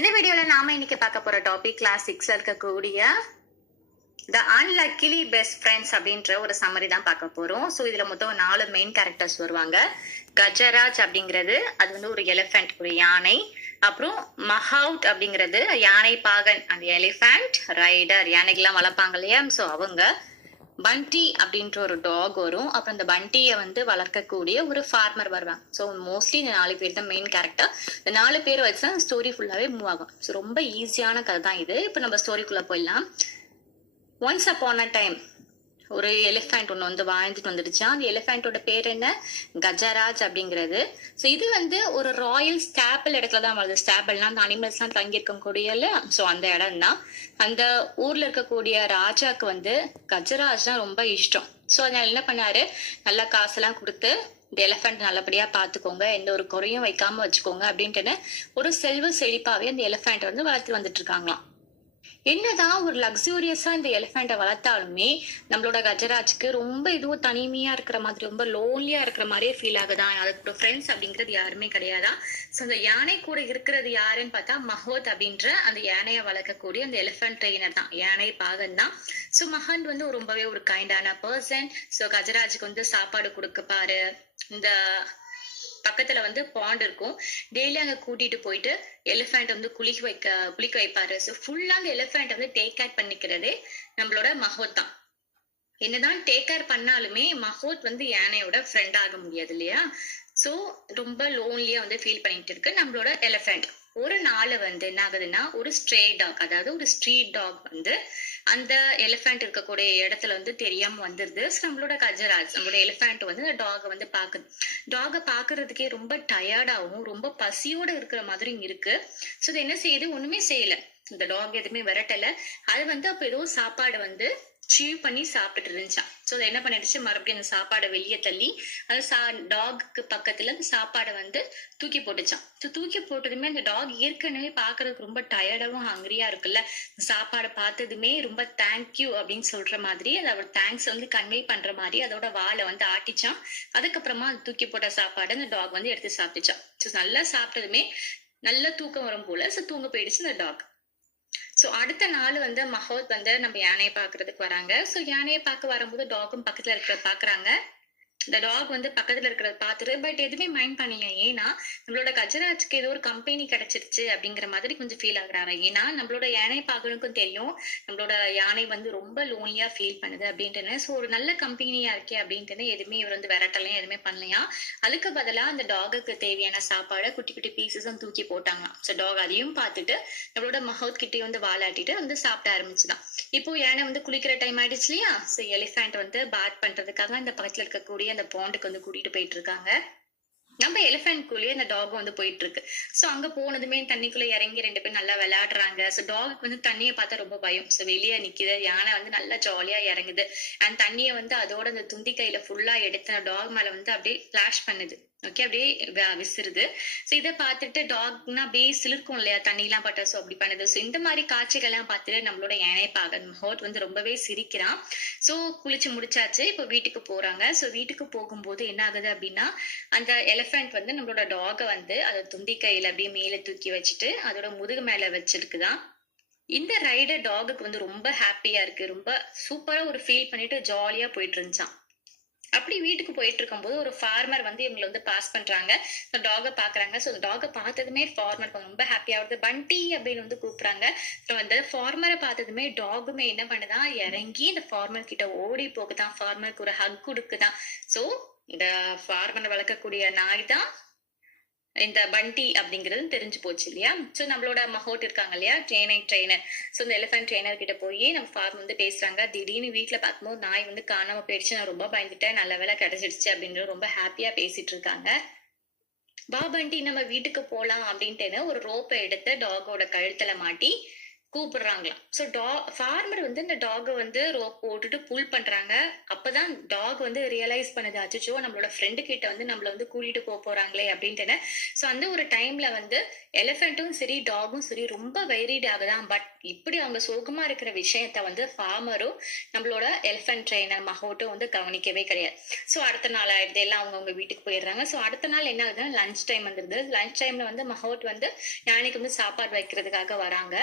இந்த வீடியோல நாம இன்னைக்கு பார்க்க போற டாபிக் கிளாஸ் 6ல இருக்கக்கூடிய த அன்லக்கிலி பெஸ்ட் ஃப்ரெண்ட்ஸ் அப்படின்ற ஒரு சம்மரி தான் பார்க்க போறோம். ஸோ இதுல மொத்தம் 4 மெயின் கேரக்டர்ஸ் வருவாங்க. கஜராஜ் அப்படிங்கிறது அது வந்து ஒரு எலிஃபென்ட், ஒரு யானை. அப்புறம் மஹவுட் அப்படிங்கிறது யானை பாகன், அந்த எலிஃபென்ட் ரைடர், யானைகள்லாம் வளர்ப்பாங்க இல்லையா, ஸோ அவங்க. பண்டி அப்படின்ற ஒரு டாக் வரும். அப்புறம் இந்த பண்டியை வந்து வளர்க்கக்கூடிய ஒரு ஃபார்மர் வருவாங்க. ஸோ மோஸ்ட்லி இந்த 4 பேர் தான் மெயின் கேரக்டர். இந்த 4 பேர் வச்சு தான் ஸ்டோரி ஃபுல்லாவே மூவ் ஆகும். ஸோ ரொம்ப ஈஸியான கதை தான் இது. இப்போ நம்ம ஸ்டோரிக்குள்ள போயிடலாம். ஒன்ஸ் அப்பான் அ டைம் ஒரு எலிஃபென்ட் ஒன்று வந்து வாழ்ந்துட்டு வந்துடுச்சு. அந்த எலிஃபென்ட்டோட பேர் என்ன? கஜராஜ் அப்படிங்கிறது. ஸோ இது வந்து ஒரு ராயல் ஸ்டாபிள் இடத்துல தான் வருது. ஸ்டாபிள்னா அந்த அனிமல்ஸ்லாம் தங்கி இருக்கக்கூடியல, ஸோ அந்த இடம் தான். அந்த ஊர்ல இருக்கக்கூடிய ராஜாக்கு வந்து கஜராஜ்னா ரொம்ப இஷ்டம். ஸோ அதனால என்ன பண்ணாரு, நல்லா காசெல்லாம் கொடுத்து இந்த எலிஃபென்ட் நல்லபடியா பாத்துக்கோங்க, எந்த ஒரு குறையும் வைக்காம வச்சுக்கோங்க அப்படின்ட்டுன்னு ஒரு செல்வ செழிப்பாவே அந்த எலிஃபென்ட் வந்து வளர்த்து வந்துட்டு இருக்காங்களாம். என்னதான் ஒரு லக்ஸூரியஸா இந்த எலிஃபென்ட்டை வளர்த்தாலுமே நம்மளோட கஜராஜ்க்கு ரொம்ப இதுவும் தனிமையா இருக்கிற மாதிரி, ரொம்ப லோன்லியா இருக்கிற மாதிரியே ஃபீல் ஆகுதான். அதுக்கு ஃப்ரெண்ட்ஸ் அப்படிங்கிறது யாருமே கிடையாதான். ஸோ அந்த யானை கூட இருக்கிறது யாருன்னு பார்த்தா மஹோத் அப்படின்ற அந்த யானையை வளர்க்கக்கூடிய அந்த எலிஃபென்ட் ட்ரெயினர் தான், யானை பாகன் தான். ஸோ மஹந்த் வந்து ரொம்பவே ஒரு கைண்டான பர்சன். ஸோ கஜராஜுக்கு வந்து சாப்பாடு கொடுக்கப்பாரு. இந்த பக்கத்துல வந்து பாண்ட் இருக்கும். டெய்லி அங்க கூட்டிட்டு போயிட்டு எலிஃபென்ட் வந்து குளிக்க வைப்பாரு. ஸோ ஃபுல்லா அந்த எலிஃபென்ட் வந்து டேக் கேர் பண்ணிக்கிறதே நம்மளோட மஹோத் தான். என்னதான் டேக் கேர் பண்ணாலுமே மஹோத் வந்து யானையோட ஃப்ரெண்ட் ஆக முடியாது இல்லையா. ஸோ ரொம்ப லோன்லியா வந்து ஃபீல் பண்ணிட்டு இருக்கு நம்மளோட எலிஃபென்ட். ஒரு நாள் வந்து என்ன ஆகுதுன்னா, ஒரு ஸ்ட்ரே டாக், அதாவது ஒரு ஸ்ட்ரீட் டாக் வந்து அந்த எலிஃபென்ட் இருக்கக்கூடிய இடத்துல வந்து தெரியாம வந்துருது. நம்மளோட கஜராஜ், நம்மளோட எலிஃபென்ட் வந்து அந்த டாகை வந்து பாக்குது. டாகை பாக்குறதுக்கே ரொம்ப டயர்டாகவும் ரொம்ப பசியோட இருக்கிற மாதிரி இருக்கு. ஸோ இது என்ன செய்யுது, ஒண்ணுமே செய்யல. இந்த டாக் எதுவுமே விரட்டல. அது வந்து அப்ப ஏதோ சாப்பாடு வந்து சீவ் பண்ணி சாப்பிட்டுட்டு இருந்துச்சான். ஸோ அதை என்ன பண்ணிடுச்சு, மறுபடியும் அந்த சாப்பாடை வெளியே தள்ளி அந்த டாக்கு பக்கத்துல அந்த சாப்பாடை வந்து தூக்கி போட்டுச்சான். ஸோ தூக்கி போட்டதுமே அந்த டாக் ஏற்கனவே பாக்குறதுக்கு ரொம்ப டயர்டாவும் ஹங்கிரியா இருக்குல்ல, சாப்பாடை பார்த்ததுமே ரொம்ப தேங்க்யூ அப்படின்னு சொல்ற மாதிரி, அதோட தேங்க்ஸ் வந்து கன்வே பண்ற மாதிரி அதோட வாழை வந்து ஆட்டிச்சான். அதுக்கப்புறமா அது தூக்கி போட்ட சாப்பாடு அந்த டாக் வந்து எடுத்து சாப்பிட்டுச்சான். ஸோ நல்லா சாப்பிட்டதுமே நல்ல தூக்கம் வரும் போல, ஸோ தூங்க போயிடுச்சு அந்த டாக். ஸோ அடுத்த நாள் வந்து மஹோத் வந்து நம்ம யானையை பாக்குறதுக்கு வராங்க. ஸோ யானையை பார்க்க வரும்போது டாகும் பக்கத்துல இருக்கிறத பாக்குறாங்க. இந்த டாக் வந்து பக்கத்துல இருக்கிறத பார்த்துட்டு பட் எதுவுமே மைண்ட் பண்ணல. ஏன்னா நம்மளோட கஜராஜ்க்கு ஏதோ ஒரு கம்பெனி கிடைச்சிருச்சு அப்படிங்கிற மாதிரி கொஞ்சம் ஃபீல் ஆகுறாரு. ஏன்னா நம்மளோட யானை பாகனுக்கும் தெரியும் நம்மளோட யானை வந்து ரொம்ப லோன்லியா ஃபீல் பண்ணுது அப்படின்ட்டு. ஸோ ஒரு நல்ல கம்பெனியா இருக்கே அப்படின்ட்டு எதுவுமே இவர் வந்து விரட்டலையும் எதுவுமே பண்ணலையா. அதுக்கு பதிலா அந்த டாகுக்கு தேவையான சாப்பாடை குட்டி குட்டி பீசஸும் தூக்கி போட்டாங்களாம். ஸோ டாக் அதையும் பார்த்துட்டு நம்மளோட மஹோத் கிட்டே வந்து வாலாட்டிட்டு வந்து சாப்பிட ஆரம்பிச்சுதான். இப்போ யானை வந்து குளிக்கிற டைம் ஆயிடுச்சு இல்லையா. ஸோ எலிஃபென்ட் வந்து பாத் பண்றதுக்காக அந்த பக்கத்துல இருக்கக்கூடிய அந்த பாண்டுக்கு வந்து கூட்டிட்டு போயிட்டு இருக்காங்க. நம்ம எலிஃபென்ட் குள்ளேயே அந்த டாக் வந்து போயிட்டு இருக்கு. சோ அங்க போனதுமே தண்ணிக்குள்ள இறங்கி 2 பேரும் நல்லா விளையாடுறாங்க. சோ டாக் வந்து தண்ணியை பார்த்தா ரொம்ப பயம். சோ வெளியே நிக்குது, யானை வந்து நல்லா ஜாலியா இறங்குது. அண்ட் தண்ணியை வந்து அதோட அந்த துண்டி கையில ஃபுல்லா எடுத்து அந்த டாக் மேல வந்து அப்படியே பிளாஷ் பண்ணுது. ஓகே, அப்படியே விசிறுது. ஸோ இதை பார்த்துட்டு டாக்னா அப்படியே சிலிர்க்கும் இல்லையா, தண்ணிலாம் பட்டா, ஸோ அப்படி பண்ணுது. ஸோ இந்த மாதிரி காட்சிகள்லாம் பார்த்துட்டு நம்மளோட யானை பாகன் மஹோத் வந்து ரொம்பவே சிரிக்கிறான். ஸோ குளிச்சு முடிச்சாச்சு, இப்போ வீட்டுக்கு போறாங்க. ஸோ வீட்டுக்கு போகும்போது என்ன ஆகுது அப்படின்னா, அந்த எலிஃபென்ட் வந்து நம்மளோட டாகை வந்து அதை துண்டி கையில அப்படியே மேலே தூக்கி வச்சுட்டு அதோட முதுகு மேல வச்சிருக்குதான். இந்த ரைடர் டாகுக்கு வந்து ரொம்ப ஹாப்பியா இருக்கு, ரொம்ப சூப்பரா ஒரு ஃபீல் பண்ணிட்டு ஜாலியா போயிட்டு இருந்துச்சான். அப்படி வீட்டுக்கு போயிட்டு இருக்கும்போது ஒரு ஃபார்மர் வந்து இவங்களை வந்து பாஸ் பண்றாங்க. டாகை பாக்குறாங்க. ஸோ டாகை பார்த்ததுமே ஃபார்மர் ரொம்ப ஹாப்பி ஆகுது. பண்டி அப்படின்னு வந்து கூப்பிடுறாங்க. ஸோ அந்த ஃபார்மரை பார்த்ததுமே டாகுமே என்ன பண்ணுதான், இறங்கி இந்த ஃபார்மர் கிட்ட ஓடி போகுதான், ஃபார்மருக்கு ஒரு ஹக் கொடுக்குதான். ஸோ இந்த ஃபார்மரை வளர்க்கக்கூடிய நாய் தான் இந்த பண்டி அப்படிங்கிறது தெரிஞ்சு போச்சு இல்லையா. சோ நம்மளோட மஹோட் இருக்காங்க இல்லையா, ட்ரெயினர். சோ இந்த எலிஃபென்ட் ட்ரெயினர் கிட்ட போய் நம்ம ஃபார்ம் வந்து பேசுறாங்க. திடீர்னு வீட்டுல பார்க்கும்போது நாய் வந்து காணாம போயிடுச்சு, நான் ரொம்ப பயந்துட்டேன், நல்ல வேலை கிடைச்சிடுச்சு அப்படின்னு ரொம்ப ஹாப்பியா பேசிட்டு இருக்காங்க. பா பண்டி நம்ம வீட்டுக்கு போலாம் அப்படின்ட்டு ஒரு ரோப்பை எடுத்து டாகோட கழுத்துல மாட்டி கூப்பிடுறாங்களாம். ஸோ ஃபார்மர் வந்து இந்த டாக வந்து ரோப் போட்டுட்டு புல் பண்றாங்க. அப்பதான் டாக் வந்து ரியலைஸ் பண்ணுது, அச்சச்சோ நம்மளோட ஃப்ரெண்டு கிட்ட வந்து நம்மள வந்து கூட்டிட்டு போறாங்களே அப்படின்ட்டுன்னு. ஸோ அந்த ஒரு டைம்ல வந்து எலிஃபென்ட்டும் சரி டாகும் சரி ரொம்ப வெரிட் ஆகுதான். பட் இப்படி அவங்க சோகமா இருக்கிற விஷயத்த வந்து ஃபார்மரும் நம்மளோட எலிஃபென்ட் ட்ரெயினர் மஹோட்டும் வந்து கவனிக்கவே கிடையாது. ஸோ அடுத்த நாள் ஆயிடுது, எல்லாம் அவங்கவுங்க வீட்டுக்கு போயிடுறாங்க. ஸோ அடுத்த நாள் என்ன ஆகுதுன்னா லஞ்ச் டைம் வந்துருது. லஞ்ச் டைம்ல வந்து மஹோட் வந்து யானைக்கு வந்து சாப்பாடு வைக்கிறதுக்காக வராங்க.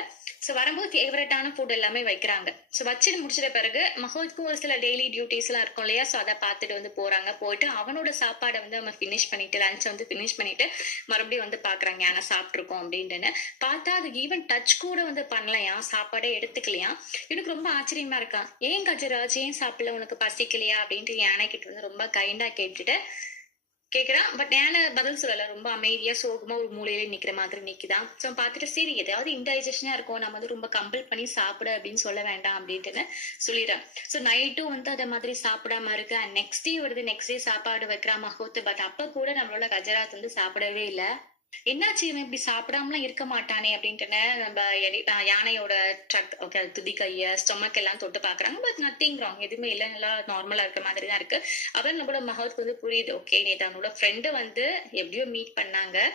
ஸோ வரும்போது ஃபேவரட்டான ஃபுட் எல்லாமே வைக்கிறாங்க. ஸோ வச்சுட்டு முடிச்சிட்ட பிறகு மஹோத்க்கும் ஒரு சில டெய்லி டியூட்டிஸ் எல்லாம் இருக்கும் இல்லையா? ஸோ அதை பார்த்துட்டு வந்து போறாங்க. போயிட்டு அவனோட சாப்பாடை வந்து நம்ம ஃபினிஷ் பண்ணிட்டு லஞ்சை வந்து ஃபினிஷ் பண்ணிட்டு மறுபடியும் வந்து பாக்குறாங்க யானை சாப்பிட்டுருக்கோம் அப்படின்ட்டுன்னு. பார்த்தா அது ஈவன் டச் கூட வந்து பண்ணலையா, சாப்பாடே எடுத்துக்கலையா. எனக்கு ரொம்ப ஆச்சரியமா இருக்கா, ஏன் கஜராஜ் ஏன் சாப்பிடல, உனக்கு பசிக்கலையா அப்படின்ட்டு யானை கிட்ட வந்து ரொம்ப கைண்டா கேக்குறான். பட் யானை பதில் சொல்லல, ரொம்ப அமைதியா சோகமா ஒரு மூலையில நிக்கிற மாதிரி நிக்குதான். ஸோ பார்த்துட்டு சரி ஏதாவது இன்டைஜஷனா இருக்கும், நம்ம வந்து ரொம்ப கம்பல் பண்ணி சாப்பிட அப்படின்னு சொல்ல வேண்டாம் அப்படின்ட்டுன்னு சொல்லிடுறேன். ஸோ நைட்டும் வந்து அதை மாதிரி சாப்பிடாம இருக்கு. நெக்ஸ்ட் டே வருது, நெக்ஸ்ட் டே சாப்பாடு வைக்கிறா மஹோத். பட் அப்ப கூட நம்மளோட கஜராத் வந்து சாப்பிடவே இல்லை. என்னாச்சு இவன் இப்படி சாப்பிடாமலாம் இருக்க மாட்டானே அப்படின்ட்டு நம்ம யானையோட ட்ரக் ஓகே துதி கைய ஸ்டொமக் எல்லாம் தொட்டு பாக்குறாங்க. பட் நத்திங் ராங், எதுவுமே இல்லை, நல்லா நார்மலா இருக்க மாதிரி தான் இருக்கு. அப்புறம் நம்மளோட மஹோத்க்கு வந்து புரியுது, ஓகே நேத்து அவனோட ஃப்ரெண்டு வந்து எப்படியோ மீட் பண்ணாங்க,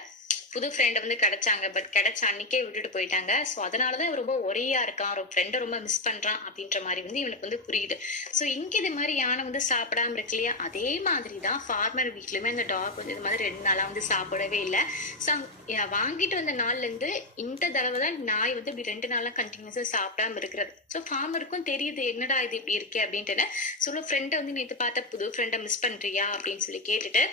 புது ஃப்ரெண்டை வந்து கிடைச்சாங்க. பட் கிடைச்ச அன்னைக்கே விட்டுட்டு போயிட்டாங்க. ஸோ அதனாலதான் இவன் ரொம்ப ஒரேயா இருக்கான், ஒரு ஃப்ரெண்டை ரொம்ப மிஸ் பண்றான் அப்படின்ற மாதிரி வந்து இவனுக்கு வந்து புரியுது. ஸோ இங்க இது மாதிரி யானை வந்து சாப்பிடாம இருக்கு இல்லையா, அதே மாதிரிதான் ஃபார்மர் வீட்லயுமே அந்த டாக் வந்து இது மாதிரி 2 நாளா வந்து சாப்பிடவே இல்லை. ஸோ வாங்கிட்டு வந்த நாள்ல இருந்து இந்த தடவை தான் நாய் வந்து இப்படி 2 நாளா கண்டினியூஸா சாப்பிடாம இருக்கிறது. ஸோ ஃபார்மருக்கும் தெரியுது என்னடா இது இப்படி இருக்கே அப்படின்ட்டு. சொல்ல ஃப்ரெண்டை வந்து நேற்று பார்த்த புது ஃப்ரெண்டை மிஸ் பண்றியா அப்படின்னு சொல்லி கேட்டுட்டு,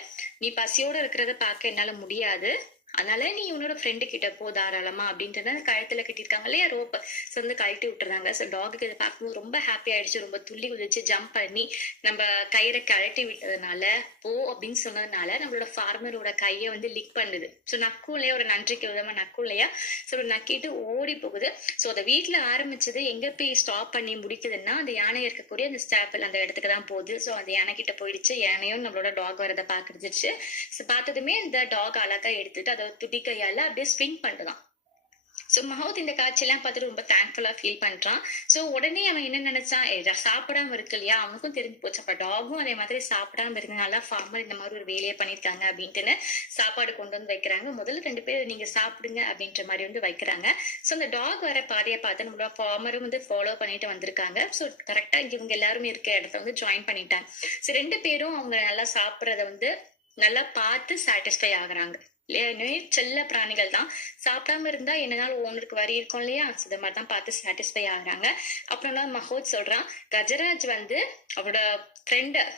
நீ பசியோட இருக்கிறத பார்க்க என்னால முடியாது, அதனால நீ உன்னோட ஃப்ரெண்டு கிட்ட போ தாராளமா அப்படின்ட்டு கழுத்துல கட்டியிருக்காங்க இல்லையா ரோப். ஸோ வந்து கழட்டி விட்டுறாங்க. ஸோ டாகுக்கு இதை பார்க்கும்போது ரொம்ப ஹாப்பி ஆயிடுச்சு. ரொம்ப துள்ளி குதிச்சு ஜம்ப் பண்ணி நம்ம கயிறை கழட்டி விட்டதுனால, போ அப்படின்னு சொன்னதுனால நம்மளோட ஃபார்மரோட கையை வந்து லிக் பண்ணுது. ஸோ நக்கும் இல்லையா, ஒரு நன்றிக்கு விதமா நக்கும் இல்லையா. ஸோ நக்கிட்டு ஓடி போகுது. ஸோ அதை வீட்டுல ஆரம்பிச்சது எங்க போய் ஸ்டாப் பண்ணி முடிக்குதுன்னா அந்த யானை இருக்கக்கூடிய அந்த ஸ்டாப்பிள் அந்த இடத்துக்கு தான் போகுது. ஸோ அந்த யானை கிட்ட போயிடுச்சு. யானையும் நம்மளோட டாக் வரதை பாக்குறதுச்சு. ஸோ பார்த்ததுமே இந்த டாக் அழகா எடுத்துட்டு அதை துடி கையால அப்படியே ஸ்விங் பண்ணுதான். சோ மஹோத் இந்த காட்சியெல்லாம் பார்த்துட்டு ரொம்ப தேங்க்ஃபுல்லா ஃபீல் பண்றான். சோ உடனே அவன் என்ன நினைச்சான், சாப்பிடாம இருக்கு இல்லையா, அவனுக்கும் தெரிஞ்சு போச்சு. அப்ப டாகும் அதே மாதிரி சாப்பிடாம இருந்தனால ஃபார்மர் இந்த மாதிரி ஒரு வேலையை பண்ணிருக்காங்க அப்படின்ட்டுன்னு சாப்பாடு கொண்டு வந்து வைக்கிறாங்க. முதல்ல 2 பேர் நீங்க சாப்பிடுங்க அப்படின்ற மாதிரி வந்து வைக்கிறாங்க. சோ அந்த டாக் வர பாதையை பார்த்து நம்மளோட ஃபார்மரும் வந்து ஃபாலோ பண்ணிட்டு வந்திருக்காங்க. சோ கரெக்டா இவங்க எல்லாருமே இருக்க இடத்த வந்து ஜாயின் பண்ணிட்டாங்க. சோ 2 பேரும் அவங்க நல்லா சாப்பிடறத வந்து நல்லா பார்த்து சாட்டிஸ்ஃபை ஆகுறாங்க. செல்ல பிராணிகள் தான், சாப்பிடாம இருந்தா என்னனாலும் ஓனருக்கு வரி இருக்கும் இல்லையா. இந்த மாதிரி தான் பார்த்து சாட்டிஸ்ஃபை ஆகுறாங்க. அப்புறம் தான் மஹோத் சொல்றான், கஜராஜ் வந்து அவரோட ஃப்ரெண்ட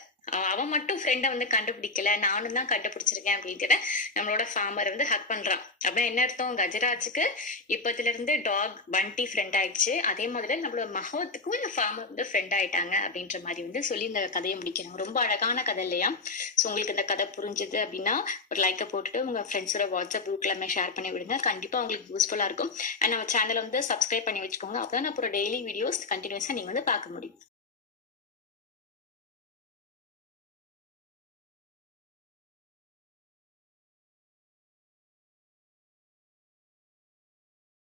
அவன் மட்டும் ஃப்ரெண்டை வந்து கண்டுபிடிக்கல, நானும் தான் கண்டுபிடிச்சிருக்கேன் அப்படின்ட்டு நம்மளோட ஃபார்மர் வந்து ஹக் பண்றான். அப்படின்னா என்ன அர்த்தம், கஜராஜுக்கு இப்பத்துல இருந்து டாக் பண்டி ஃப்ரெண்ட் ஆயிடுச்சு. அதே மாதிரி நம்மளோட மஹோத்துக்கும் இந்த ஃபார்மர் வந்து ஃப்ரெண்ட் ஆயிட்டாங்க அப்படின்ற மாதிரி வந்து சொல்லி இந்த கதையை முடிக்கிறாங்க. ரொம்ப அழகான கதை இல்லையா. ஸோ உங்களுக்கு இந்த கதை புரிஞ்சுது அப்படின்னா ஒரு லைக்கை போட்டுட்டு உங்க ஃப்ரெண்ட்ஸோட வாட்ஸ்அப் குரூப்ல ஷேர் பண்ணி விடுங்க. கண்டிப்பா உங்களுக்கு யூஸ்ஃபுல்லா இருக்கும். அண்ட் நம்ம சேனலை வந்து சப்ஸ்கிரைப் பண்ணி வச்சுக்கோங்க. அப்பதான் நான் அப்புறம் டெய்லி வீடியோஸ் கண்டினியூஸா நீங்க வந்து பார்க்க முடியும்.